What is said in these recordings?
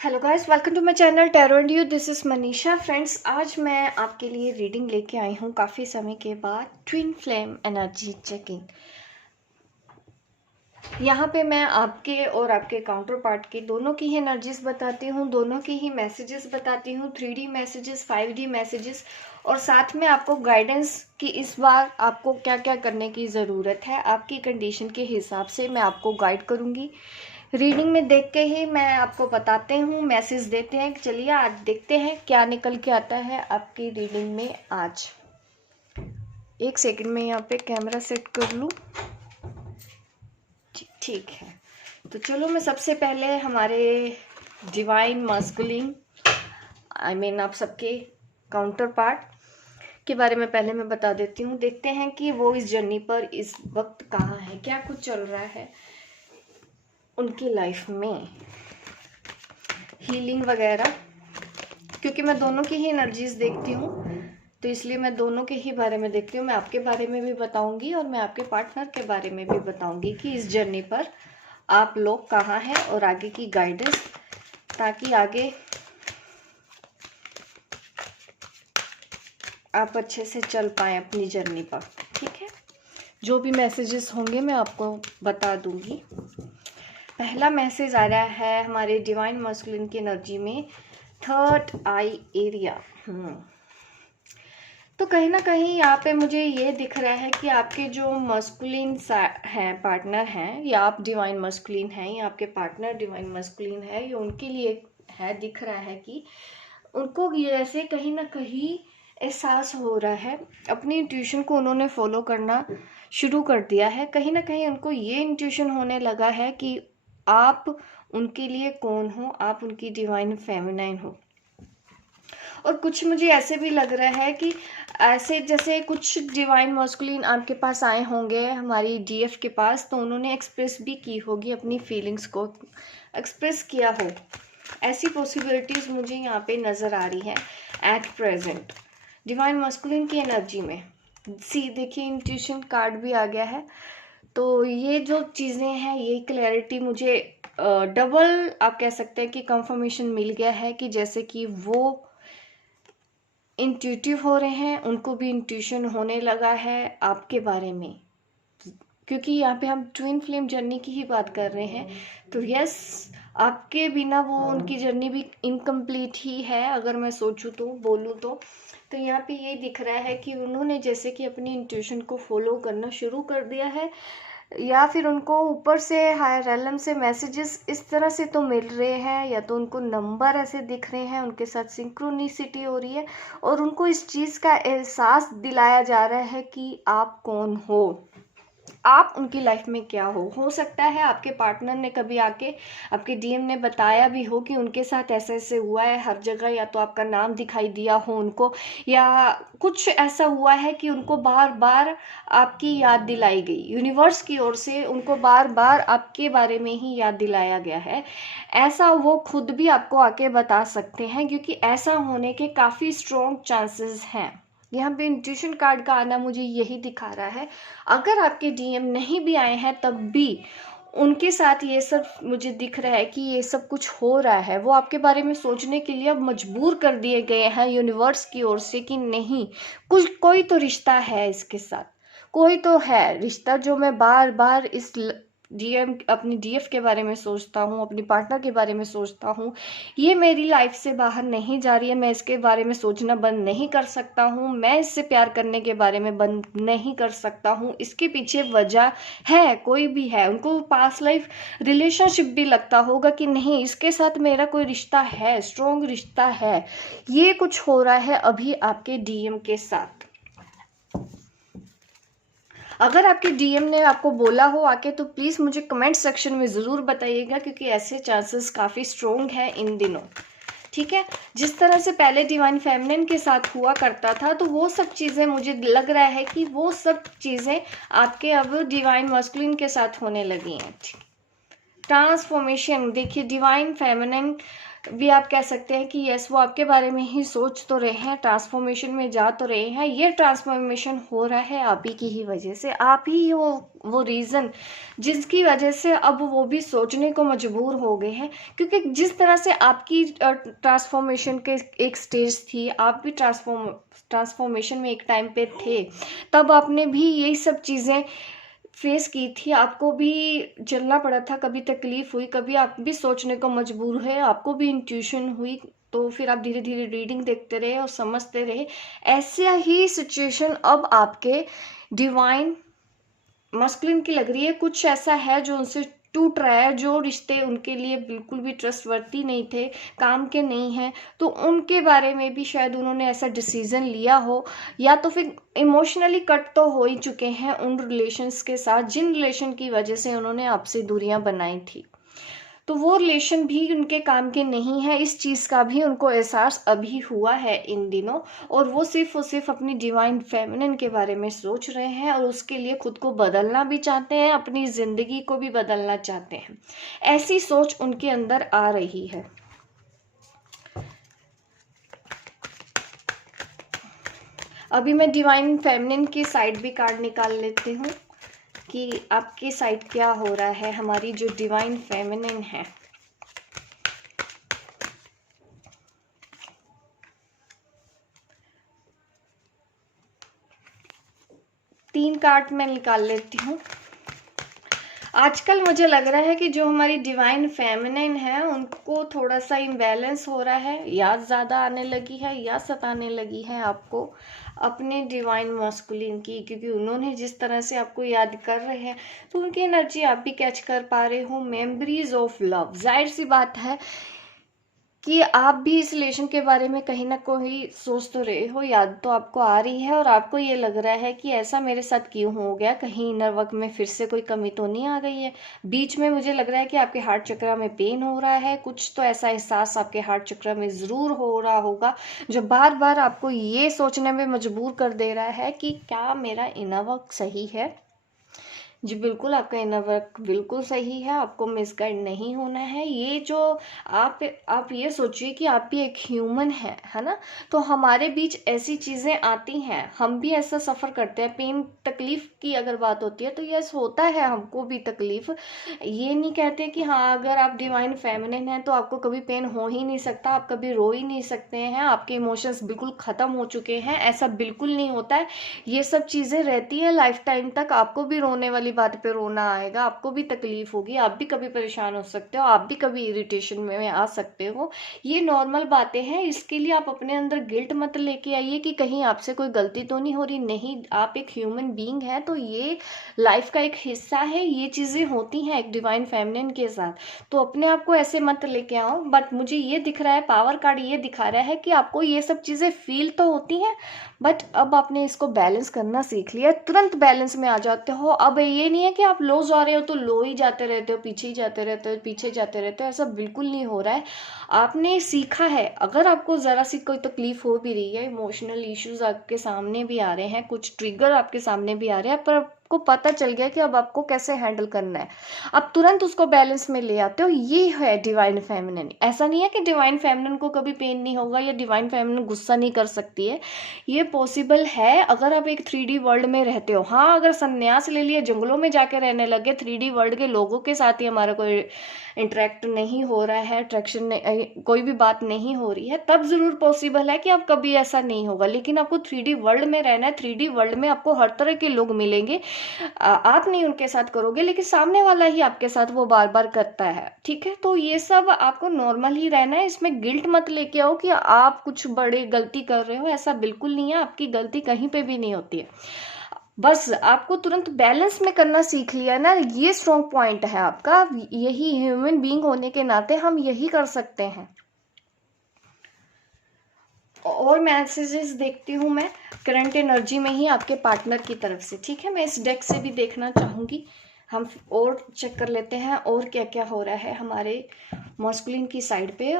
Hello guys, welcome to my channel tarot and you. This is Manisha. Friends, आज मैं आपके लिए रीडिंग लेके आई हूँ काफ़ी समय के बाद, ट्विन फ्लेम एनर्जी चेकिंग। यहाँ पे मैं आपके और आपके काउंटर पार्ट की दोनों की ही एनर्जीज बताती हूँ, दोनों की ही मैसेजेस बताती हूँ, 3D मैसेजेस, 5D मैसेजेस, और साथ में आपको गाइडेंस कि इस बार आपको क्या क्या करने की ज़रूरत है। आपकी कंडीशन के हिसाब से मैं आपको गाइड करूँगी। रीडिंग में देख के ही मैं आपको बताते हूँ, मैसेज देते हैं। चलिए आज देखते हैं क्या निकल के आता है आपकी रीडिंग में आज। एक सेकंड में यहाँ पे कैमरा सेट कर लूँ। ठीक है, तो चलो मैं सबसे पहले हमारे डिवाइन मास्कुलिन आप सबके काउंटर पार्ट के बारे में पहले मैं बता देती हूँ। देखते हैं कि वो इस जर्नी पर इस वक्त कहाँ है, क्या कुछ चल रहा है उनकी लाइफ में, हीलिंग वगैरह। क्योंकि मैं दोनों की ही एनर्जीज देखती हूँ, तो इसलिए मैं दोनों के ही बारे में देखती हूँ। मैं आपके बारे में भी बताऊंगी और मैं आपके पार्टनर के बारे में भी बताऊंगी कि इस जर्नी पर आप लोग कहाँ हैं और आगे की गाइडेंस, ताकि आगे आप अच्छे से चल पाएँ अपनी जर्नी पर। ठीक है, जो भी मैसेजेस होंगे मैं आपको बता दूंगी। पहला मैसेज आ रहा है हमारे डिवाइन मास्कुलिन की एनर्जी में, थर्ड आई एरिया। तो कहीं ना कहीं यहाँ पे मुझे ये दिख रहा है कि आपके जो मस्कुलिन हैं, पार्टनर हैं, या आप डिवाइन मस्कुलिन हैं या आपके पार्टनर डिवाइन मस्कुलिन है, ये उनके लिए है, दिख रहा है कि उनको जैसे कहीं ना कहीं एहसास हो रहा है, अपनी इंट्यूशन को उन्होंने फॉलो करना शुरू कर दिया है। कहीं ना कहीं उनको ये इंट्यूशन होने लगा है कि आप उनके लिए कौन हो, आप उनकी डिवाइन फेमिनाइन हो। और कुछ मुझे ऐसे भी लग रहा है कि ऐसे जैसे कुछ डिवाइन मस्कुलिन आपके पास आए होंगे हमारी डीएफ के पास, तो उन्होंने एक्सप्रेस भी की होगी, अपनी फीलिंग्स को एक्सप्रेस किया हो। ऐसी पॉसिबिलिटीज मुझे यहाँ पे नज़र आ रही हैं एट प्रेजेंट डिवाइन मस्कुलिन की एनर्जी में। सी देखिए, इंट्यूशन कार्ड भी आ गया है। तो ये जो चीज़ें हैं, ये क्लैरिटी मुझे डबल आप कह सकते हैं कि कंफर्मेशन मिल गया है कि जैसे कि वो इंट्यूटिव हो रहे हैं, उनको भी इंट्यूशन होने लगा है आपके बारे में। क्योंकि यहाँ पे हम ट्विन फ्लेम जर्नी की ही बात कर रहे हैं, तो यस, आपके बिना वो उनकी जर्नी भी इनकम्प्लीट ही है, अगर मैं सोचूं तो, बोलूं तो यहाँ पे ये दिख रहा है कि उन्होंने जैसे कि अपनी इंट्यूशन को फॉलो करना शुरू कर दिया है, या फिर उनको ऊपर से हायर एलम से मैसेजेस इस तरह से तो मिल रहे हैं, या तो उनको नंबर ऐसे दिख रहे हैं, उनके साथ सिंक्रोनिसिटी हो रही है, और उनको इस चीज़ का एहसास दिलाया जा रहा है कि आप कौन हो, आप उनकी लाइफ में क्या हो सकता है आपके पार्टनर ने कभी आके, आपके डीएम ने बताया भी हो कि उनके साथ ऐसे ऐसे हुआ है हर जगह, या तो आपका नाम दिखाई दिया हो उनको, या कुछ ऐसा हुआ है कि उनको बार बार आपकी याद दिलाई गई, यूनिवर्स की ओर से उनको बार बार आपके बारे में ही याद दिलाया गया है। ऐसा वो खुद भी आपको आके बता सकते हैं, क्योंकि ऐसा होने के काफ़ी स्ट्रॉन्ग चांसेस हैं। यहाँ पे इंट्यूशन कार्ड का आना मुझे यही दिखा रहा है। अगर आपके डीएम नहीं भी आए हैं तब भी उनके साथ ये सब मुझे दिख रहा है कि ये सब कुछ हो रहा है, वो आपके बारे में सोचने के लिए अब मजबूर कर दिए गए हैं यूनिवर्स की ओर से कि नहीं, कुछ कोई तो रिश्ता है इसके साथ, कोई तो है रिश्ता। जो मैं बार बार इस डीएम अपनी डीएफ के बारे में सोचता हूँ, अपनी पार्टनर के बारे में सोचता हूँ, ये मेरी लाइफ से बाहर नहीं जा रही है, मैं इसके बारे में सोचना बंद नहीं कर सकता हूँ, मैं इससे प्यार करने के बारे में बंद नहीं कर सकता हूँ। इसके पीछे वजह है, कोई भी है, उनको पास्ट लाइफ रिलेशनशिप भी लगता होगा कि नहीं, इसके साथ मेरा कोई रिश्ता है, स्ट्रॉन्ग रिश्ता है। ये कुछ हो रहा है अभी आपके डीएम के साथ। अगर आपके डीएम ने आपको बोला हो आके, तो प्लीज़ मुझे कमेंट सेक्शन में ज़रूर बताइएगा, क्योंकि ऐसे चांसेस काफ़ी स्ट्रॉन्ग हैं इन दिनों। ठीक है, जिस तरह से पहले डिवाइन फेमिनिन के साथ हुआ करता था, तो वो सब चीज़ें मुझे लग रहा है कि वो सब चीज़ें आपके अब डिवाइन मस्कुलिन के साथ होने लगी हैं। ट्रांसफॉर्मेशन, देखिए डिवाइन फेमिनिन भी आप कह सकते हैं कि यस वो आपके बारे में ही सोच तो रहे हैं, ट्रांसफॉर्मेशन में जा तो रहे हैं। ये ट्रांसफॉर्मेशन हो रहा है आप ही की ही वजह से, आप ही हो वो रीज़न जिसकी वजह से अब वो भी सोचने को मजबूर हो गए हैं। क्योंकि जिस तरह से आपकी ट्रांसफॉर्मेशन के एक स्टेज थी, आप भी ट्रांसफॉर्मेशन में एक टाइम पे थे, तब आपने भी यही सब चीज़ें फेस की थी, आपको भी चलना पड़ा था, कभी तकलीफ हुई, कभी आप भी सोचने को मजबूर हुए, आपको भी इंट्यूशन हुई, तो फिर आप धीरे धीरे रीडिंग देखते रहे और समझते रहे। ऐसा ही सिचुएशन अब आपके डिवाइन मस्कुलिन की लग रही है। कुछ ऐसा है जो उनसे टूट रहा है, जो रिश्ते उनके लिए बिल्कुल भी ट्रस्टवर्दी नहीं थे, काम के नहीं हैं, तो उनके बारे में भी शायद उन्होंने ऐसा डिसीजन लिया हो, या तो फिर इमोशनली कट तो हो ही चुके हैं उन रिलेशंस के साथ जिन रिलेशन की वजह से उन्होंने आपसे दूरियां बनाई थी। तो वो रिलेशन भी उनके काम के नहीं है, इस चीज़ का भी उनको एहसास अभी हुआ है इन दिनों, और वो सिर्फ अपनी डिवाइन फेमिनिन के बारे में सोच रहे हैं और उसके लिए खुद को बदलना भी चाहते हैं, अपनी ज़िंदगी को भी बदलना चाहते हैं। ऐसी सोच उनके अंदर आ रही है। अभी मैं डिवाइन फेमिनिन की साइड भी कार्ड निकाल लेती हूँ कि आपकी साइड क्या हो रहा है, हमारी जो डिवाइन फेमिनिन है। तीन कार्ड मैं निकाल लेती हूँ। आजकल मुझे लग रहा है कि जो हमारी डिवाइन फेमिनिन है उनको थोड़ा सा इम्बैलेंस हो रहा है, याद ज़्यादा आने लगी है या सताने लगी है आपको अपने डिवाइन मस्कुलिन की, क्योंकि उन्होंने जिस तरह से आपको याद कर रहे हैं तो उनकी एनर्जी आप भी कैच कर पा रहे हो। मेमोरीज ऑफ लव, जाहिर सी बात है कि आप भी इस रिलेशन के बारे में कहीं ना कहीं सोच तो रहे हो, याद तो आपको आ रही है, और आपको ये लग रहा है कि ऐसा मेरे साथ क्यों हो गया, कहीं इनर वर्क में फिर से कोई कमी तो नहीं आ गई है। बीच में मुझे लग रहा है कि आपके हार्ट चक्र में पेन हो रहा है, कुछ तो ऐसा एहसास आपके हार्ट चक्र में ज़रूर हो रहा होगा जो बार बार आपको ये सोचने में मजबूर कर दे रहा है कि क्या मेरा इनर वर्क सही है। जी बिल्कुल, आपका इनर वर्क बिल्कुल सही है, आपको मिसगाइड नहीं होना है। ये जो आप ये सोचिए कि आप भी एक ह्यूमन है ना, तो हमारे बीच ऐसी चीज़ें आती हैं, हम भी ऐसा सफ़र करते हैं। पेन तकलीफ़ की अगर बात होती है तो यस होता है हमको भी तकलीफ़। ये नहीं कहते कि हाँ अगर आप डिवाइन फेमिनिन हैं तो आपको कभी पेन हो ही नहीं सकता, आप कभी रो ही नहीं सकते हैं, आपके इमोशंस बिल्कुल ख़त्म हो चुके हैं, ऐसा बिल्कुल नहीं होता है। ये सब चीज़ें रहती है लाइफ टाइम तक, आपको भी रोने वाली बात पे रोना आएगा, आपको भी तकलीफ होगी, आप भी कभी परेशान हो सकते हो, आप भी कभी इरिटेशन में आ सकते हो। ये नॉर्मल बातें हैं, इसके लिए आप अपने अंदर गिल्ट मत लेके आइए कि कहीं आपसे कोई गलती तो नहीं हो रही। नहीं, आप एक ह्यूमन बीइंग है, तो ये लाइफ का एक हिस्सा है, ये चीज़ें होती हैं एक डिवाइन फेमिनिन के साथ, तो अपने आप को ऐसे मत लेके आओ। बट मुझे ये दिख रहा है, पावर कार्ड ये दिखा रहा है कि आपको ये सब चीज़ें फील तो होती हैं, बट अब आपने इसको बैलेंस करना सीख लिया, तुरंत बैलेंस में आ जाते हो। अब ये नहीं है कि आप लो जा रहे हो तो लो ही जाते रहते हो, पीछे ही जाते रहते हो, पीछे जाते रहते हो, ऐसा बिल्कुल नहीं हो रहा है। आपने सीखा है, अगर आपको ज़रा सी कोई तकलीफ हो भी रही है, इमोशनल इश्यूज आपके सामने भी आ रहे हैं, कुछ ट्रिगर आपके सामने भी आ रहे हैं, पर आपको पता चल गया कि अब आपको कैसे हैंडल करना है, आप तुरंत उसको बैलेंस में ले आते हो। ये है डिवाइन फेमिनिन। ऐसा नहीं है कि डिवाइन फेमिनिन को कभी पेन नहीं होगा या डिवाइन फेमिनिन गुस्सा नहीं कर सकती है, ये पॉसिबल है अगर आप एक 3D वर्ल्ड में रहते हो। हाँ, अगर संन्यास ले लिया, जंगलों में जाके रहने लगे, 3D वर्ल्ड के लोगों के साथ ही हमारा कोई इंटरेक्ट नहीं हो रहा है, अट्रैक्शन कोई भी बात नहीं हो रही है, तब ज़रूर पॉसिबल है कि आप कभी ऐसा नहीं होगा। लेकिन आपको 3D वर्ल्ड में रहना है, 3D वर्ल्ड में आपको हर तरह के लोग मिलेंगे, आप नहीं उनके साथ करोगे लेकिन सामने वाला ही आपके साथ वो बार बार करता है, ठीक है। तो ये सब आपको नॉर्मल ही रहना है, इसमें गिल्ट मत लेके आओ कि आप कुछ बड़े गलती कर रहे हो, ऐसा बिल्कुल नहीं है, आपकी गलती कहीं पे भी नहीं होती है। बस आपको तुरंत बैलेंस में करना सीख लिया ना, ये स्ट्रॉन्ग पॉइंट है आपका। यही ह्यूमन बीइंग होने के नाते हम यही कर सकते हैं। और मैसेजेस देखती हूँ मैं करंट एनर्जी में ही आपके पार्टनर की तरफ से, ठीक है। मैं इस डेक से भी देखना चाहूँगी, हम और चेक कर लेते हैं और क्या क्या हो रहा है हमारे मस्कुलिन की साइड पे,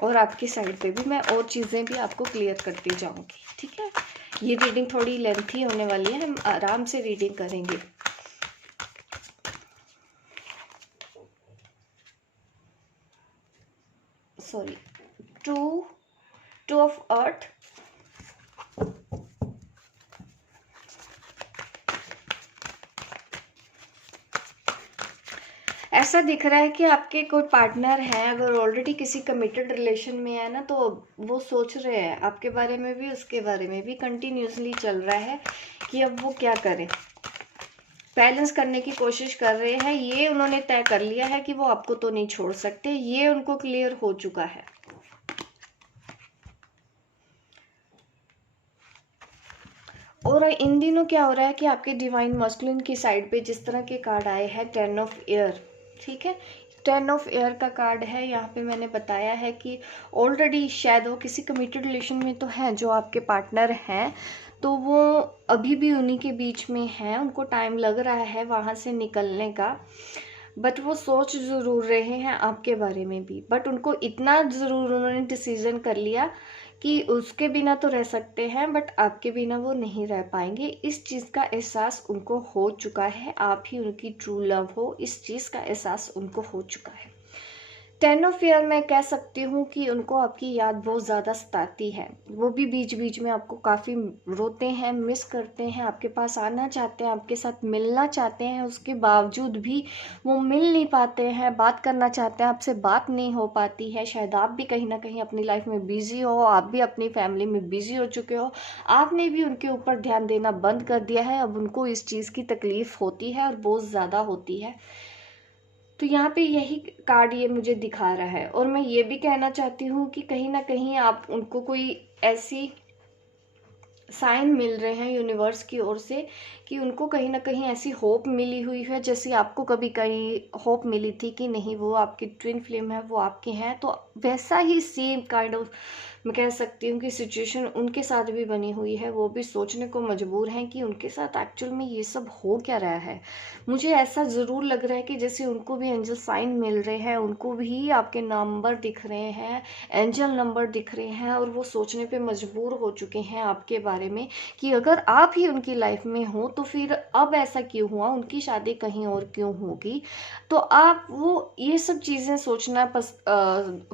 और आपकी साइड पे भी मैं और चीज़ें भी आपको क्लियर करती जाऊँगी, ठीक है। ये रीडिंग थोड़ी लेंथी होने वाली है, हम आराम से रीडिंग करेंगे। सॉरी, टू ऑफ अर्थ, ऐसा दिख रहा है कि आपके कोई पार्टनर है, अगर ऑलरेडी किसी कमिटेड रिलेशन में है ना, तो वो सोच रहे हैं आपके बारे में भी, उसके बारे में भी, कंटिन्यूसली चल रहा है कि अब वो क्या करें, बैलेंस करने की कोशिश कर रहे हैं। ये उन्होंने तय कर लिया है कि वो आपको तो नहीं छोड़ सकते, ये उनको क्लियर हो चुका है। और इन दिनों क्या हो रहा है कि आपके डिवाइन मस्कुलिन की साइड पे जिस तरह के कार्ड आए हैं, 10 ऑफ एयर, ठीक है, 10 ऑफ एयर का कार्ड है। यहाँ पे मैंने बताया है कि ऑलरेडी शायद वो किसी कमिटेड रिलेशन में तो है, जो आपके पार्टनर हैं, तो वो अभी भी उन्हीं के बीच में हैं, उनको टाइम लग रहा है वहाँ से निकलने का, बट वो सोच ज़रूर रहे हैं आपके बारे में भी, बट उनको इतना ज़रूर उन्होंने डिसीजन कर लिया कि उसके बिना तो रह सकते हैं, बट आपके बिना वो नहीं रह पाएंगे। इस चीज़ का एहसास उनको हो चुका है, आप ही उनकी ट्रू लव हो, इस चीज़ का एहसास उनको हो चुका है। 10 ऑफ ईयर मैं कह सकती हूँ कि उनको आपकी याद बहुत ज़्यादा सताती है, वो भी बीच बीच में आपको काफ़ी रोते हैं, मिस करते हैं, आपके पास आना चाहते हैं, आपके साथ मिलना चाहते हैं, उसके बावजूद भी वो मिल नहीं पाते हैं, बात करना चाहते हैं, आपसे बात नहीं हो पाती है। शायद आप भी कहीं ना कहीं अपनी लाइफ में बिजी हो, आप भी अपनी फैमिली में बिजी हो चुके हो, आपने भी उनके ऊपर ध्यान देना बंद कर दिया है, अब उनको इस चीज़ की तकलीफ होती है और बहुत ज़्यादा होती है। तो यहाँ पे यही कार्ड ये मुझे दिखा रहा है। और मैं ये भी कहना चाहती हूँ कि कहीं ना कहीं आप उनको कोई ऐसी साइन मिल रहे हैं यूनिवर्स की ओर से कि उनको कहीं ना कहीं ऐसी होप मिली हुई है, जैसे आपको कभी कहीं होप मिली थी कि नहीं वो आपकी ट्विन फ्लेम है, वो आपके हैं, तो वैसा ही सेम काइंड ऑफ मैं कह सकती हूँ कि सिचुएशन उनके साथ भी बनी हुई है। वो भी सोचने को मजबूर हैं कि उनके साथ एक्चुअल में ये सब हो क्या रहा है। मुझे ऐसा ज़रूर लग रहा है कि जैसे उनको भी एंजल साइन मिल रहे हैं, उनको भी आपके नंबर दिख रहे हैं, एंजल नंबर दिख रहे हैं, और वो सोचने पे मजबूर हो चुके हैं आपके बारे में कि अगर आप ही उनकी लाइफ में हो तो फिर अब ऐसा क्यों हुआ, उनकी शादी कहीं और क्यों होगी। तो आप वो ये सब चीज़ें सोचना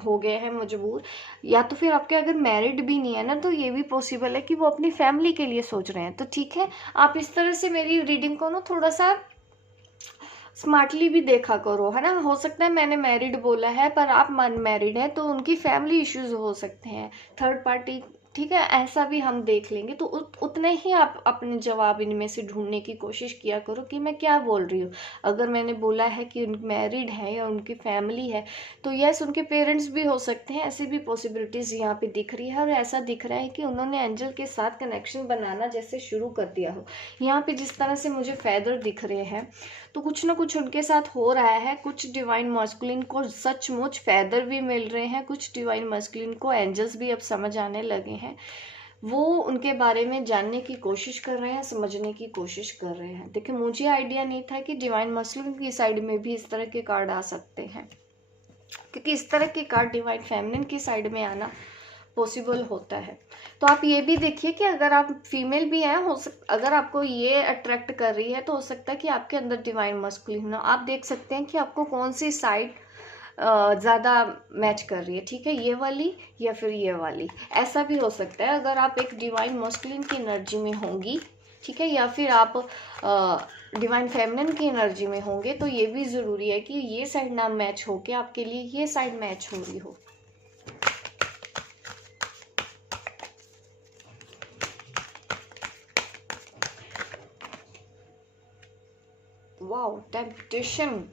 हो गए हैं मजबूर। या तो फिर आपके अगर मैरिड भी नहीं है ना, तो ये भी पॉसिबल है कि वो अपनी फैमिली के लिए सोच रहे हैं। तो ठीक है, आप इस तरह से मेरी रीडिंग को ना थोड़ा सा स्मार्टली भी देखा करो, है ना। हो सकता है मैंने मैरिड बोला है पर आप अनमैरिड है, तो उनकी फैमिली इश्यूज हो सकते हैं, थर्ड पार्टी, ठीक है, ऐसा भी हम देख लेंगे। तो उतने ही आप अपने जवाब इनमें से ढूंढने की कोशिश किया करो कि मैं क्या बोल रही हूँ। अगर मैंने बोला है कि उन मैरिड है या उनकी फैमिली है, तो यस उनके पेरेंट्स भी हो सकते हैं, ऐसी भी पॉसिबिलिटीज़ यहाँ पे दिख रही है। और ऐसा दिख रहा है कि उन्होंने एंजल के साथ कनेक्शन बनाना जैसे शुरू कर दिया हो। यहाँ पे जिस तरह से मुझे फेदर दिख रहे हैं, तो कुछ ना कुछ उनके साथ हो रहा है। कुछ डिवाइन मस्कुलिन को सचमुच फेदर भी मिल रहे हैं, कुछ डिवाइन मस्कुलिन को एंजल्स भी अब समझ आने लगे हैं। वो उनके बारे में जानने की कोशिश कर रहे हैं, समझने की कोशिश कर रहे हैं। देखिए मुझे आइडिया नहीं था कि डिवाइन मस्कुलिन की साइड में भी इस तरह के कार्ड आ सकते हैं, क्योंकि इस तरह के कार्ड डिवाइन फेमिनिन की साइड में आना पॉसिबल होता है। तो आप ये भी देखिए कि अगर आप फीमेल भी हैं, अगर आपको ये अट्रैक्ट कर रही है, तो हो सकता है कि आपके अंदर डिवाइन मस्कुलिन हो। आप देख सकते हैं कि आपको कौन सी साइड ज़्यादा मैच कर रही है, ठीक है, ये वाली या फिर ये वाली, ऐसा भी हो सकता है। अगर आप एक डिवाइन मस्कुलिन की एनर्जी में होंगी, ठीक है, या फिर आप डिवाइन फेमिनिन की एनर्जी में होंगे, तो ये भी ज़रूरी है कि ये साइड ना मैच हो के आपके लिए ये साइड मैच हो रही हो। वाओ, टेम्पटेशन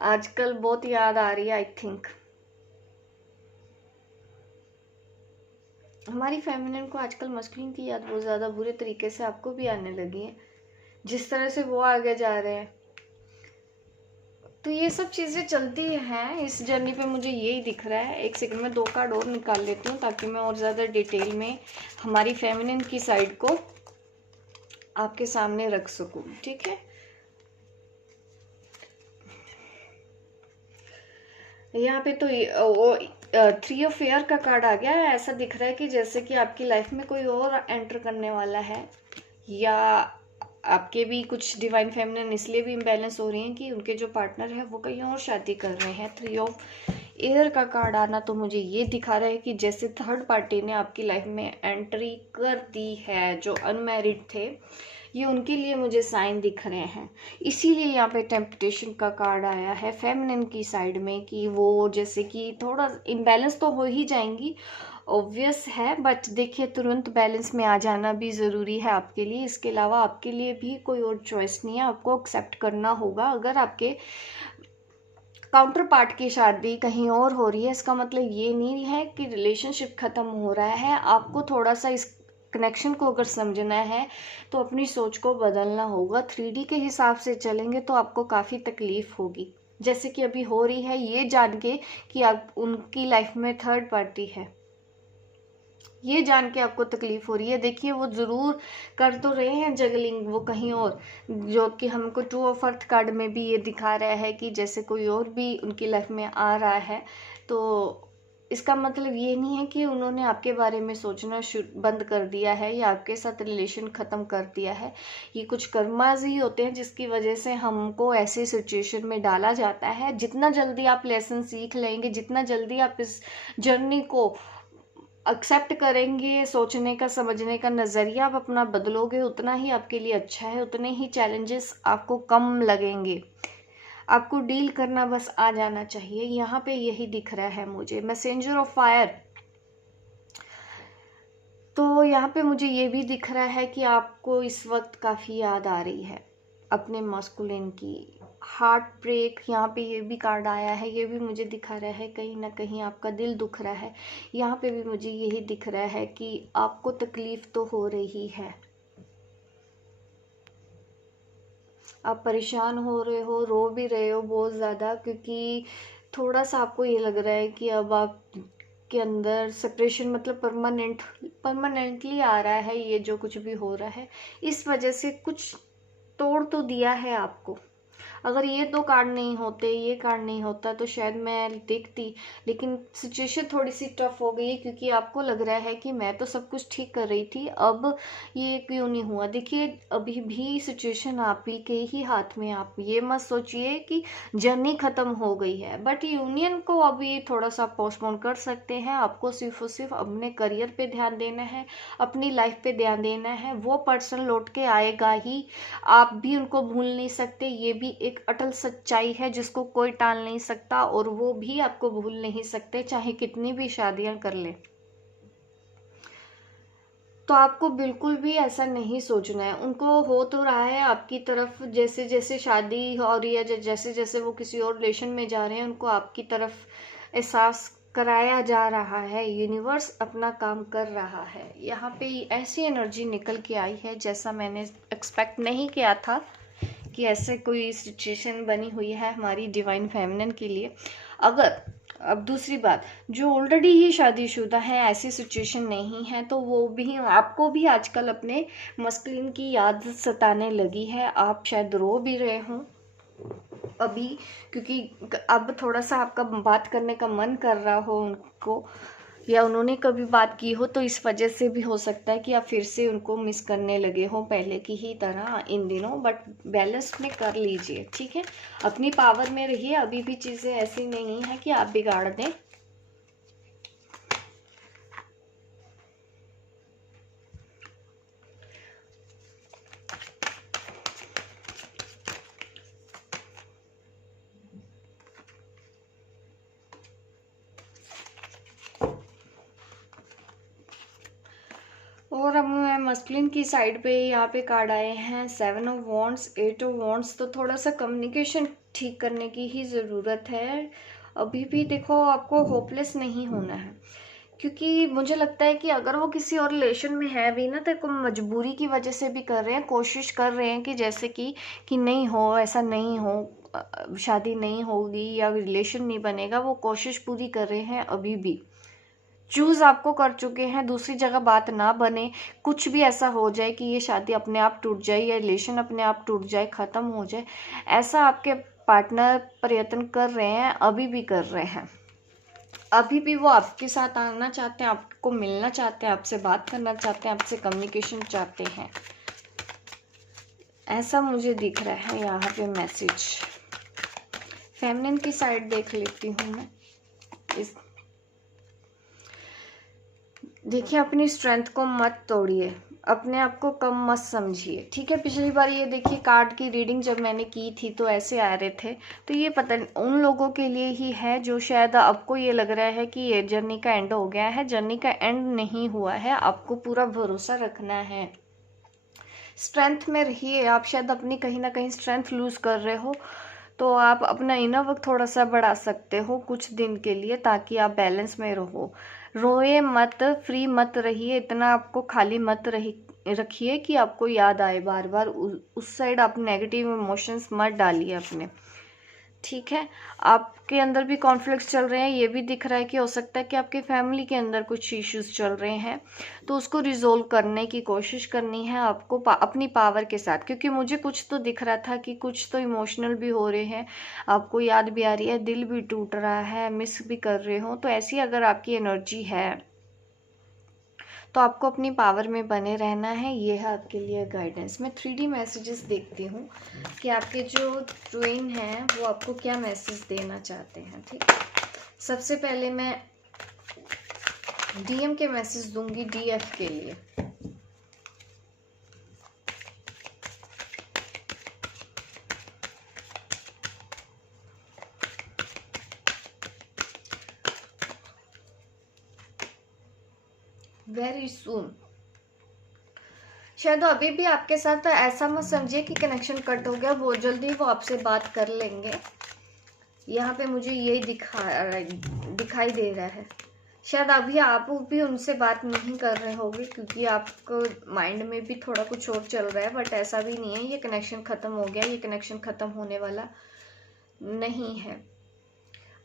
आजकल बहुत याद आ रही है। आई थिंक हमारी फेमिनिन को आजकल मस्कुलिन की याद बहुत ज़्यादा बुरे तरीके से आपको भी आने लगी है, जिस तरह से वो आगे जा रहे हैं। तो ये सब चीज़ें चलती हैं इस जर्नी पे, मुझे यही दिख रहा है। एक सेकंड में 2 कार्ड और निकाल लेती हूँ ताकि मैं और ज़्यादा डिटेल में हमारी फेमिनिन की साइड को आपके सामने रख सकूँ, ठीक है। यहाँ पे तो वो 3 ऑफ एयर का कार्ड आ गया है। ऐसा दिख रहा है कि जैसे कि आपकी लाइफ में कोई और एंटर करने वाला है, या आपके भी कुछ डिवाइन फेमिनिन इसलिए भी इम्बैलेंस हो रही हैं कि उनके जो पार्टनर है वो कहीं और शादी कर रहे हैं। 3 ऑफ एयर का कार्ड आना तो मुझे ये दिखा रहा है कि जैसे थर्ड पार्टी ने आपकी लाइफ में एंट्री कर दी है, जो अनमैरिड थे, ये उनके लिए मुझे साइन दिख रहे हैं। इसीलिए यहाँ पे टेम्पटेशन का कार्ड आया है फेमिनिन की साइड में, कि वो जैसे कि थोड़ा इम्बैलेंस तो हो ही जाएंगी, ऑब्वियस है, बट देखिए तुरंत बैलेंस में आ जाना भी ज़रूरी है आपके लिए। इसके अलावा आपके लिए भी कोई और चॉइस नहीं है, आपको एक्सेप्ट करना होगा। अगर आपके काउंटर पार्ट की शादी कहीं और हो रही है, इसका मतलब ये नहीं है कि रिलेशनशिप ख़त्म हो रहा है। आपको थोड़ा सा इस कनेक्शन को अगर समझना है तो अपनी सोच को बदलना होगा। 3D के हिसाब से चलेंगे तो आपको काफ़ी तकलीफ होगी, जैसे कि अभी हो रही है, ये जान के कि आप उनकी लाइफ में थर्ड पार्टी है, ये जान के आपको तकलीफ हो रही है। देखिए वो ज़रूर कर तो रहे हैं जगलिंग, वो कहीं और, जो कि हमको 2 ऑफ अर्थ कार्ड में भी ये दिखा रहा है कि जैसे कोई और भी उनकी लाइफ में आ रहा है। तो इसका मतलब ये नहीं है कि उन्होंने आपके बारे में सोचना बंद कर दिया है या आपके साथ रिलेशन ख़त्म कर दिया है। ये कुछ कर्माज ही होते हैं जिसकी वजह से हमको ऐसी सिचुएशन में डाला जाता है। जितना जल्दी आप लेसन सीख लेंगे, जितना जल्दी आप इस जर्नी को एक्सेप्ट करेंगे, सोचने का समझने का नज़रिया आप अपना बदलोगे, उतना ही आपके लिए अच्छा है, उतने ही चैलेंजेस आपको कम लगेंगे। आपको डील करना बस आ जाना चाहिए। यहाँ पे यही दिख रहा है मुझे, मैसेंजर ऑफ फायर। तो यहाँ पे मुझे ये भी दिख रहा है कि आपको इस वक्त काफ़ी याद आ रही है अपने मस्कुलिन की। हार्ट ब्रेक, यहाँ पे ये भी कार्ड आया है, ये भी मुझे दिखा रहा है कहीं ना कहीं आपका दिल दुख रहा है। यहाँ पे भी मुझे यही दिख रहा है कि आपको तकलीफ तो हो रही है, आप परेशान हो रहे हो, रो भी रहे हो बहुत ज़्यादा, क्योंकि थोड़ा सा आपको ये लग रहा है कि अब आप के अंदर सेपरेशन मतलब परमानेंटली आ रहा है। ये जो कुछ भी हो रहा है इस वजह से कुछ तोड़ तो दिया है आपको। अगर ये 2 कार्ड नहीं होते, ये कार्ड नहीं होता तो शायद मैं देखती, लेकिन सिचुएशन थोड़ी सी टफ हो गई है क्योंकि आपको लग रहा है कि मैं तो सब कुछ ठीक कर रही थी, अब ये क्यों नहीं हुआ। देखिए अभी भी सिचुएशन आप ही के ही हाथ में। आप ये मत सोचिए कि जर्नी ख़त्म हो गई है, बट यूनियन को अभी थोड़ा सा पोस्टपोन कर सकते हैं। आपको सिर्फ और सिर्फ अपने करियर पे ध्यान देना है, अपनी लाइफ पे ध्यान देना है। वो पर्सन लौट के आएगा ही, आप भी उनको भूल नहीं सकते, ये भी एक अटल सच्चाई है जिसको कोई टाल नहीं सकता, और वो भी आपको भूल नहीं सकते चाहे कितनी भी शादियां कर ले। तो आपको बिल्कुल भी ऐसा नहीं सोचना है। उनको हो तो रहा है आपकी तरफ, जैसे जैसे शादी हो रही है, जैसे जैसे वो किसी और रिलेशन में जा रहे हैं, उनको आपकी तरफ एहसास कराया जा रहा है। यूनिवर्स अपना काम कर रहा है। यहाँ पे ऐसी एनर्जी निकल के आई है जैसा मैंने एक्सपेक्ट नहीं किया था कि ऐसे कोई सिचुएशन बनी हुई है हमारी डिवाइन फेमिनिन के लिए। अगर अब दूसरी बात, जो ऑलरेडी ही शादीशुदा है, ऐसी सिचुएशन नहीं है, तो वो भी, आपको भी आजकल अपने मस्कुलिन की याद सताने लगी है। आप शायद रो भी रहे हों अभी, क्योंकि अब थोड़ा सा आपका बात करने का मन कर रहा हो उनको, या उन्होंने कभी बात की हो, तो इस वजह से भी हो सकता है कि आप फिर से उनको मिस करने लगे हो पहले की ही तरह इन दिनों। बट बैलेंस में कर लीजिए, ठीक है, अपनी पावर में रहिए। अभी भी चीज़ें ऐसी नहीं है कि आप बिगाड़ दें। और अब मैं मस्कुलिन की साइड पे यहाँ पे कार्ड आए हैं 7 ऑफ वॉन्ड्स, 8 ऑफ वॉन्ड्स। तो थोड़ा सा कम्युनिकेशन ठीक करने की ही ज़रूरत है। अभी भी देखो आपको होपलेस नहीं होना है, क्योंकि मुझे लगता है कि अगर वो किसी और रिलेशन में है भी ना, तो मजबूरी की वजह से भी कर रहे हैं, कोशिश कर रहे हैं कि जैसे कि नहीं हो, ऐसा नहीं हो, शादी नहीं होगी या रिलेशन नहीं बनेगा। वो कोशिश पूरी कर रहे हैं अभी भी। चूज़ आपको कर चुके हैं, दूसरी जगह बात ना बने, कुछ भी ऐसा हो जाए कि ये शादी अपने आप टूट जाए या रिलेशन अपने आप टूट जाए, ख़त्म हो जाए, ऐसा आपके पार्टनर प्रयत्न कर रहे हैं, अभी भी कर रहे हैं। अभी भी वो आपके साथ आना चाहते हैं, आपको मिलना चाहते हैं, आपसे बात करना चाहते हैं, आपसे कम्युनिकेशन चाहते हैं, ऐसा मुझे दिख रहा है यहाँ पे मैसेज। फेमिनिन की साइड देख लेती हूँ मैं। इस देखिए, अपनी स्ट्रेंथ को मत तोड़िए, अपने आप को कम मत समझिए, ठीक है। पिछली बार ये देखिए कार्ड की रीडिंग जब मैंने की थी तो ऐसे आ रहे थे, तो ये पता उन लोगों के लिए ही है जो शायद आपको ये लग रहा है कि ये जर्नी का एंड हो गया है। जर्नी का एंड नहीं हुआ है, आपको पूरा भरोसा रखना है, स्ट्रेंथ में रहिए। आप शायद अपनी कहीं ना कहीं स्ट्रेंथ लूज कर रहे हो, तो आप अपना इनर वर्क थोड़ा सा बढ़ा सकते हो कुछ दिन के लिए, ताकि आप बैलेंस में रहो। रोए मत, फ्री मत रहिए, इतना आपको खाली मत रखिए कि आपको याद आए बार बार। उस साइड आप नेगेटिव इमोशंस मत डालिए अपने, ठीक है। आपके अंदर भी कॉन्फ्लिक्ट्स चल रहे हैं, ये भी दिख रहा है कि हो सकता है कि आपके फैमिली के अंदर कुछ इश्यूज चल रहे हैं, तो उसको रिजोल्व करने की कोशिश करनी है आपको अपनी पावर के साथ। क्योंकि मुझे कुछ तो दिख रहा था कि कुछ तो इमोशनल भी हो रहे हैं, आपको याद भी आ रही है, दिल भी टूट रहा है, मिस भी कर रहे हो। तो ऐसी अगर आपकी एनर्जी है तो आपको अपनी पावर में बने रहना है। ये है आपके लिए गाइडेंस। मैं 3D मैसेजेस देखती हूँ कि आपके जो ट्विन हैं वो आपको क्या मैसेज देना चाहते हैं, ठीक है। सबसे पहले मैं DM के मैसेज दूंगी DF के लिए। वेरी सून, शायद अभी भी आपके साथ ऐसा मत समझिए कि कनेक्शन कट हो गया, बहुत जल्दी वो आपसे बात कर लेंगे। यहाँ पे मुझे यही दिखाई दे रहा है। शायद अभी आप भी उनसे बात नहीं कर रहे होंगे, क्योंकि आपको माइंड में भी थोड़ा कुछ और चल रहा है, बट ऐसा भी नहीं है ये कनेक्शन ख़त्म हो गया, ये कनेक्शन ख़त्म होने वाला नहीं है।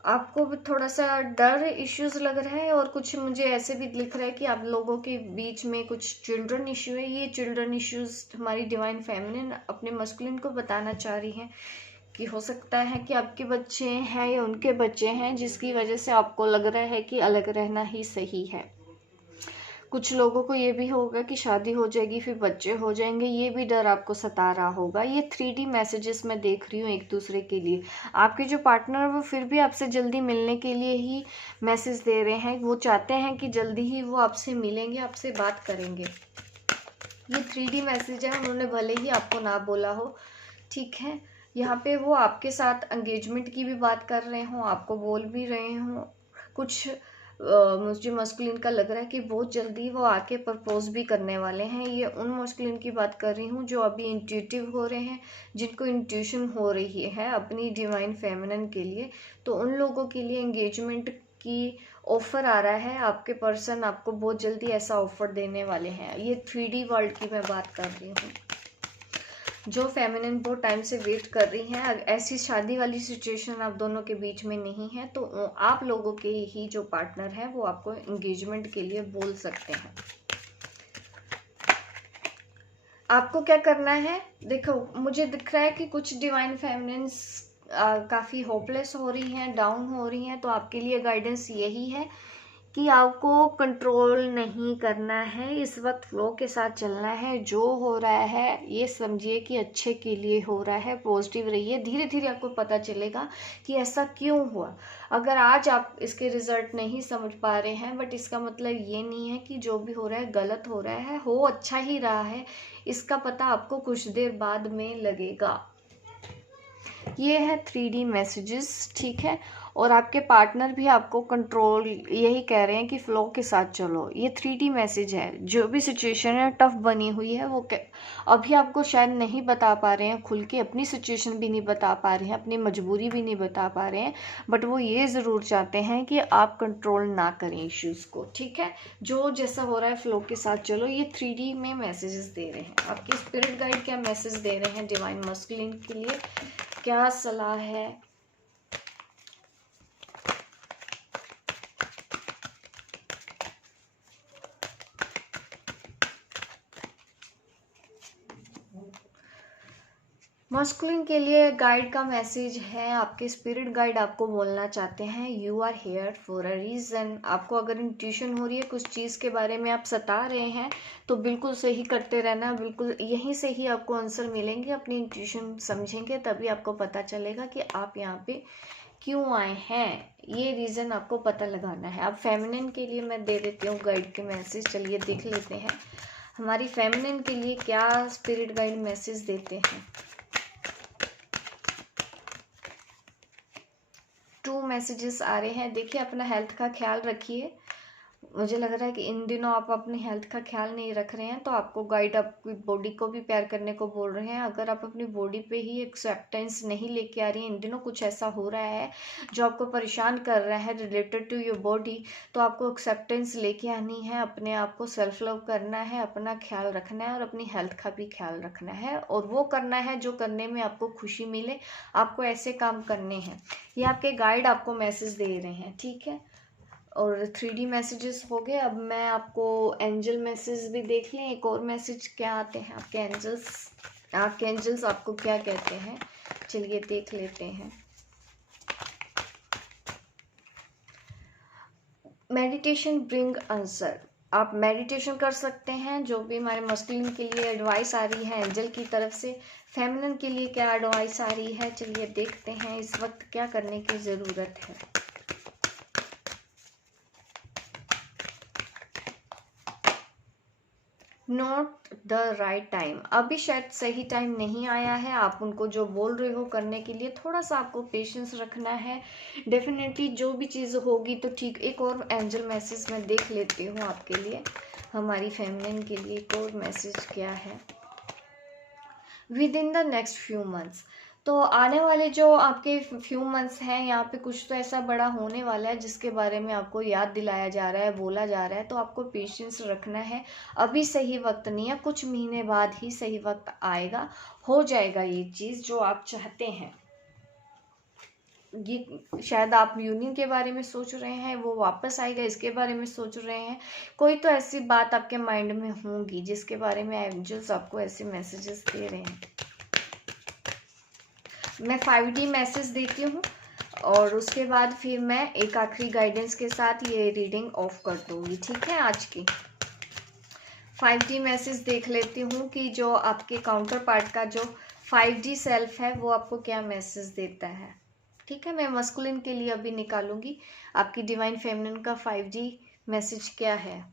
आपको भी थोड़ा सा डर इश्यूज लग रहा है, और कुछ मुझे ऐसे भी लिख रहा है कि आप लोगों के बीच में कुछ चिल्ड्रन इश्यू है। ये चिल्ड्रन इश्यूज हमारी डिवाइन फेमिनिन अपने मस्कुलिन को बताना चाह रही हैं कि हो सकता है कि आपके बच्चे हैं या उनके बच्चे हैं, जिसकी वजह से आपको लग रहा है कि अलग रहना ही सही है। कुछ लोगों को ये भी होगा कि शादी हो जाएगी फिर बच्चे हो जाएंगे, ये भी डर आपको सता रहा होगा। ये 3D मैसेजेस मैं देख रही हूँ एक दूसरे के लिए। आपके जो पार्टनर है वो फिर भी आपसे जल्दी मिलने के लिए ही मैसेज दे रहे हैं, वो चाहते हैं कि जल्दी ही वो आपसे मिलेंगे, आपसे बात करेंगे। ये 3D मैसेज है, उन्होंने भले ही आपको ना बोला हो, ठीक है। यहाँ पे वो आपके साथ एंगेजमेंट की भी बात कर रहे हों, आपको बोल भी रहे हों। कुछ मुझे मस्कुलिन का लग रहा है कि बहुत जल्दी वो आके प्रपोज भी करने वाले हैं। ये उन मस्कुलिन की बात कर रही हूँ जो अभी इंट्यूटिव हो रहे हैं, जिनको इंट्यूशन हो रही है अपनी डिवाइन फेमिनिन के लिए। तो उन लोगों के लिए एंगेजमेंट की ऑफर आ रहा है, आपके पर्सन आपको बहुत जल्दी ऐसा ऑफर देने वाले हैं। ये 3D वर्ल्ड की मैं बात कर रही हूँ। जो फेमिनिन बहुत टाइम से वेट कर रही हैं, ऐसी शादी वाली सिचुएशन आप दोनों के बीच में नहीं है, तो आप लोगों के ही जो पार्टनर है वो आपको एंगेजमेंट के लिए बोल सकते हैं। आपको क्या करना है, देखो मुझे दिख रहा है कि कुछ डिवाइन फेमिनिन्स काफ़ी होपलेस हो रही हैं, डाउन हो रही हैं। तो आपके लिए गाइडेंस यही है कि आपको कंट्रोल नहीं करना है, इस वक्त फ्लो के साथ चलना है। जो हो रहा है ये समझिए कि अच्छे के लिए हो रहा है, पॉजिटिव रहिए। धीरे धीरे आपको पता चलेगा कि ऐसा क्यों हुआ। अगर आज आप इसके रिजल्ट नहीं समझ पा रहे हैं, बट इसका मतलब ये नहीं है कि जो भी हो रहा है गलत हो रहा है, हो अच्छा ही रहा है। इसका पता आपको कुछ देर बाद में लगेगा। ये है 3D मैसेजेस, ठीक है। और आपके पार्टनर भी आपको कंट्रोल यही कह रहे हैं कि फ्लो के साथ चलो। ये 3D मैसेज है। जो भी सिचुएशन है टफ बनी हुई है, वो अभी आपको शायद नहीं बता पा रहे हैं खुल के, अपनी सिचुएशन भी नहीं बता पा रहे हैं, अपनी मजबूरी भी नहीं बता पा रहे हैं, बट वो ये ज़रूर चाहते हैं कि आप कंट्रोल ना करें इश्यूज़ को, ठीक है। जो जैसा हो रहा है फ्लो के साथ चलो। ये 3D में मैसेजेस दे रहे हैं। आपके स्पिरिट गाइड क्या मैसेज दे रहे हैं डिवाइन मस्कुलिन के लिए, क्या सलाह है। मस्कुलिन के लिए गाइड का मैसेज है, आपके स्पिरिट गाइड आपको बोलना चाहते हैं you are here for a reason. आपको अगर इंट्यूशन हो रही है कुछ चीज़ के बारे में, आप सता रहे हैं, तो बिल्कुल सही करते रहना। बिल्कुल यहीं से ही आपको आंसर मिलेंगे। अपनी इंट्यूशन समझेंगे तभी आपको पता चलेगा कि आप यहाँ पे क्यों आए हैं, ये रीज़न आपको पता लगाना है। अब फेमिनिन के लिए मैं दे देती हूँ गाइड के मैसेज, चलिए देख लेते हैं हमारी फेमिनिन के लिए क्या स्पिरिट गाइड मैसेज देते हैं। 2 मैसेजेस आ रहे हैं। देखिए, अपना हेल्थ का ख्याल रखिए। मुझे लग रहा है कि इन दिनों आप अपनी हेल्थ का ख्याल नहीं रख रहे हैं, तो आपको गाइड आपकी बॉडी को भी प्यार करने को बोल रहे हैं। अगर आप अपनी बॉडी पे ही एक्सेप्टेंस नहीं लेके आ रही हैं, इन दिनों कुछ ऐसा हो रहा है जो आपको परेशान कर रहा है रिलेटेड टू योर बॉडी, तो आपको एक्सेप्टेंस लेके आनी है, अपने आप को सेल्फ लव करना है, अपना ख्याल रखना है और अपनी हेल्थ का भी ख्याल रखना है, और वो करना है जो करने में आपको खुशी मिले। आपको ऐसे काम करने हैं, ये आपके गाइड आपको मैसेज दे रहे हैं, ठीक है। और 3D मैसेजेस हो गए। अब मैं आपको एंजल मैसेज भी देख लें, एक और मैसेज क्या आते हैं आपके एंजल्स। आपके एंजल्स आपको क्या कहते हैं, चलिए देख लेते हैं। Meditation bring answer. आप मेडिटेशन कर सकते हैं, जो भी हमारे मस्कुलिन के लिए एडवाइस आ रही है एंजल की तरफ से, फेमिनिन के लिए क्या एडवाइस आ रही है, चलिए देखते हैं इस वक्त क्या करने की ज़रूरत है। Not the right time. अभी शायद सही टाइम नहीं आया है। आप उनको जो बोल रहे हो करने के लिए थोड़ा सा आपको पेशेंस रखना है। डेफिनेटली जो भी चीज़ होगी तो ठीक। एक और एंजल मैसेज मैं देख लेती हूँ आपके लिए, हमारी फेमिनिन के लिए एक और मैसेज क्या है। With in the next few months, तो आने वाले जो आपके फ्यू मंथ्स हैं, यहाँ पे कुछ तो ऐसा बड़ा होने वाला है जिसके बारे में आपको याद दिलाया जा रहा है, बोला जा रहा है, तो आपको पेशेंस रखना है। अभी सही वक्त नहीं है, कुछ महीने बाद ही सही वक्त आएगा, हो जाएगा ये चीज़ जो आप चाहते हैं। ये शायद आप यूनियन के बारे में सोच रहे हैं, वो वापस आएगा इसके बारे में सोच रहे हैं। कोई तो ऐसी बात आपके माइंड में होगी जिसके बारे में एंजल्स आपको ऐसे मैसेजेस दे रहे हैं। मैं 5D मैसेज देती हूँ और उसके बाद फिर मैं एक आखिरी गाइडेंस के साथ ये रीडिंग ऑफ कर दूँगी, ठीक है। आज की 5D मैसेज देख लेती हूँ कि जो आपके काउंटर पार्ट का जो 5D सेल्फ है वो आपको क्या मैसेज देता है, ठीक है। मैं मस्कुलिन के लिए अभी निकालूंगी आपकी डिवाइन फेमिनिन का 5D मैसेज क्या है।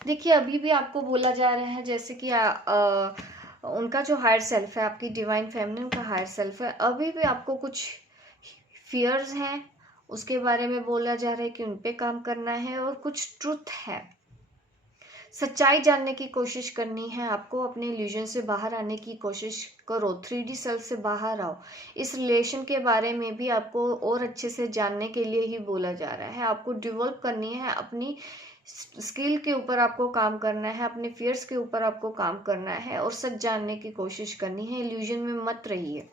देखिए, अभी भी आपको बोला जा रहा है जैसे कि उनका जो हायर सेल्फ है, आपकी डिवाइन फेमिनिन का हायर सेल्फ है, अभी भी आपको कुछ फियर्स हैं, उसके बारे में बोला जा रहा है कि उन पे काम करना है, और कुछ ट्रुथ है, सच्चाई जानने की कोशिश करनी है आपको। अपने इल्यूजन से बाहर आने की कोशिश करो, 3D सेल्फ से बाहर आओ। इस रिलेशन के बारे में भी आपको और अच्छे से जानने के लिए ही बोला जा रहा है। आपको डेवलप करनी है, अपनी स्किल के ऊपर आपको काम करना है, अपने फियर्स के ऊपर आपको काम करना है और सच जानने की कोशिश करनी है। इल्यूजन में मत रहिए।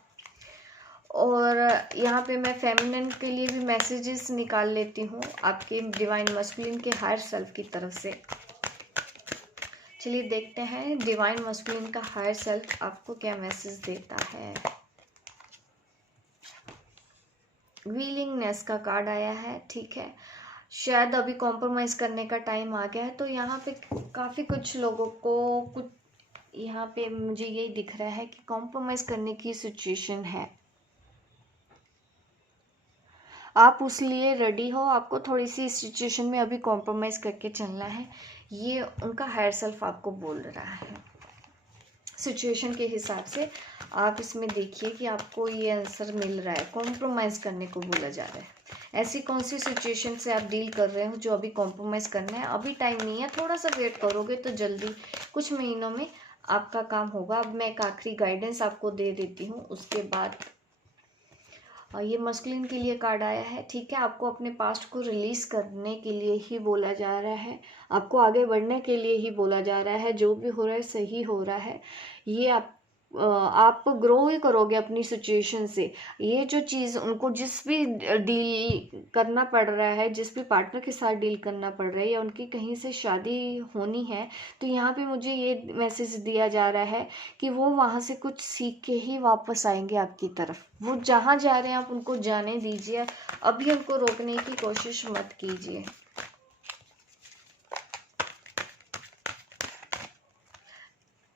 और यहाँ पे मैं फेमिनिन के लिए भी मैसेजेस निकाल लेती हूँ आपके डिवाइन मस्कुलिन के हायर सेल्फ की तरफ से। चलिए देखते हैं डिवाइन मस्कुलिन का हायर सेल्फ आपको क्या मैसेज देता है। विलिंगनेस का कार्ड आया है, ठीक है। शायद अभी कॉम्प्रोमाइज करने का टाइम आ गया है, तो यहाँ पे काफ़ी कुछ लोगों को कुछ यहाँ पे मुझे यही दिख रहा है कि कॉम्प्रोमाइज करने की सिचुएशन है। आप उस लिए रेडी हो, आपको थोड़ी सी सिचुएशन में अभी कॉम्प्रोमाइज़ करके चलना है, ये उनका हायर सेल्फ आपको बोल रहा है। सिचुएशन के हिसाब से आप इसमें देखिए कि आपको ये आंसर मिल रहा है, कॉम्प्रोमाइज़ करने को बोला जा रहा है। ऐसी कौन सी सिचुएशन से आप डील कर रहे हो जो अभी कॉम्प्रोमाइज़ करना है। अभी टाइम नहीं है, थोड़ा सा वेट करोगे तो जल्दी कुछ महीनों में आपका काम होगा। अब मैं एक आखिरी गाइडेंस आपको दे देती हूँ, उसके बाद ये मस्कुलिन के लिए कार्ड आया है, ठीक है। आपको अपने पास्ट को रिलीज करने के लिए ही बोला जा रहा है, आपको आगे बढ़ने के लिए ही बोला जा रहा है। जो भी हो रहा है सही हो रहा है, ये आप ग्रो ही करोगे अपनी सिचुएशन से। ये जो चीज़ उनको जिस भी डील करना पड़ रहा है, जिस भी पार्टनर के साथ डील करना पड़ रहा है, या उनकी कहीं से शादी होनी है, तो यहाँ पे मुझे ये मैसेज दिया जा रहा है कि वो वहाँ से कुछ सीख के ही वापस आएंगे आपकी तरफ। वो जहाँ जा रहे हैं आप उनको जाने दीजिए, अभी उनको रोकने की कोशिश मत कीजिए।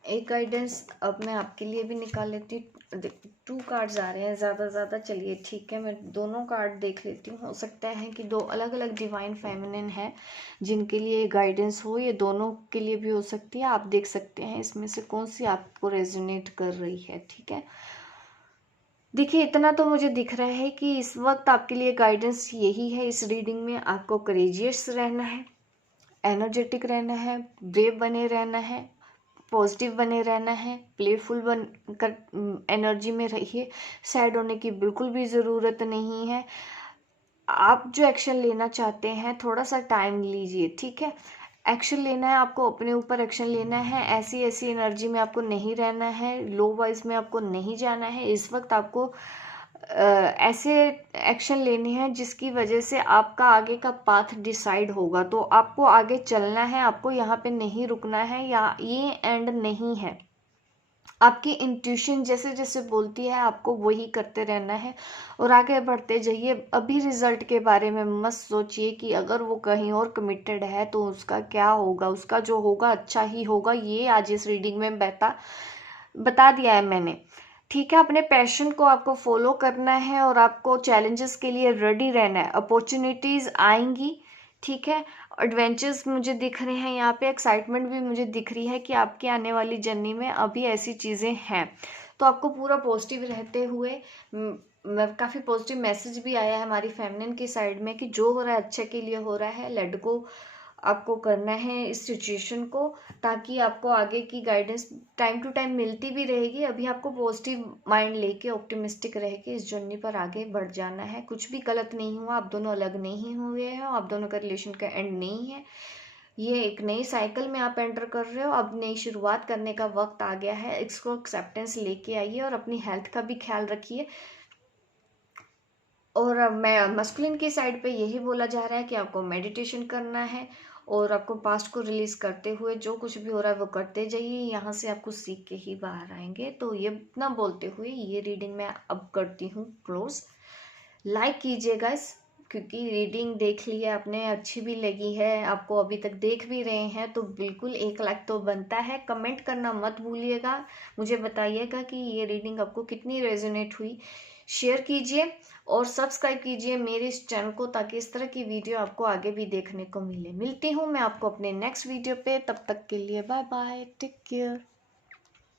एक गाइडेंस अब मैं आपके लिए भी निकाल लेती हूँ। 2 कार्ड्स आ रहे हैं ज़्यादा चलिए ठीक है, मैं दोनों कार्ड देख लेती हूँ। हो सकता है कि 2 अलग अलग डिवाइन फेमिनिन है जिनके लिए गाइडेंस हो, ये दोनों के लिए भी हो सकती है। आप देख सकते हैं इसमें से कौन सी आपको रेजोनेट कर रही है, ठीक है। देखिए इतना तो मुझे दिख रहा है कि इस वक्त आपके लिए गाइडेंस यही है इस रीडिंग में, आपको करेजियस रहना है, एनर्जेटिक रहना है, ब्रेव बने रहना है, पॉजिटिव बने रहना है, प्लेफुल बन कर एनर्जी में रहिए। सैड होने की बिल्कुल भी ज़रूरत नहीं है। आप जो एक्शन लेना चाहते हैं थोड़ा सा टाइम लीजिए, ठीक है। एक्शन लेना है आपको, अपने ऊपर एक्शन लेना है। ऐसी ऐसी एनर्जी में आपको नहीं रहना है, लो वाइज में आपको नहीं जाना है। इस वक्त आपको ऐसे एक्शन लेने हैं जिसकी वजह से आपका आगे का पाथ डिसाइड होगा। तो आपको आगे चलना है, आपको यहाँ पे नहीं रुकना है, या ये एंड नहीं है। आपकी इंट्यूशन जैसे जैसे बोलती है आपको वही करते रहना है और आगे बढ़ते जाइए। अभी रिजल्ट के बारे में मत सोचिए कि अगर वो कहीं और कमिटेड है तो उसका क्या होगा, उसका जो होगा अच्छा ही होगा। ये आज इस रीडिंग में बता दिया है मैंने, ठीक है। अपने पैशन को आपको फॉलो करना है और आपको चैलेंजेस के लिए रेडी रहना है। अपॉर्चुनिटीज आएंगी, ठीक है। एडवेंचर्स मुझे दिख रहे हैं यहाँ पे, एक्साइटमेंट भी मुझे दिख रही है कि आपकी आने वाली जर्नी में अभी ऐसी चीज़ें हैं। तो आपको पूरा पॉजिटिव रहते हुए काफ़ी पॉजिटिव मैसेज भी आया है हमारी फेमिनिन की साइड में कि जो हो रहा है अच्छे के लिए हो रहा है। लेट गो आपको करना है इस सिचुएशन को, ताकि आपको आगे की गाइडेंस टाइम टू टाइम मिलती भी रहेगी। अभी आपको पॉजिटिव माइंड लेके ऑप्टिमिस्टिक रह के इस जर्नी पर आगे बढ़ जाना है। कुछ भी गलत नहीं हुआ, आप दोनों अलग नहीं हुए हैं, आप दोनों का रिलेशन का एंड नहीं है। ये एक नई साइकिल में आप एंटर कर रहे हो, अब नई शुरुआत करने का वक्त आ गया है। इसको एक्सेप्टेंस लेके आइए और अपनी हेल्थ का भी ख्याल रखिए। और मैं मस्कुलिन की साइड पे यही बोला जा रहा है कि आपको मेडिटेशन करना है और आपको पास्ट को रिलीज करते हुए जो कुछ भी हो रहा है वो करते जाइए। यहाँ से आप कुछ सीख के ही बाहर आएंगे। तो ये इतना बोलते हुए ये रीडिंग मैं अब करती हूँ क्लोज। लाइक कीजिए गाइस, क्योंकि रीडिंग देख ली है आपने, अच्छी भी लगी है आपको, अभी तक देख भी रहे हैं तो बिल्कुल 1 लाइक तो बनता है। कमेंट करना मत भूलिएगा, मुझे बताइएगा कि ये रीडिंग आपको कितनी रेजोनेट हुई। शेयर कीजिए और सब्सक्राइब कीजिए मेरे इस चैनल को, ताकि इस तरह की वीडियो आपको आगे भी देखने को मिले। मिलती हूँ मैं आपको अपने नेक्स्ट वीडियो पे, तब तक के लिए बाय बाय, टेक केयर।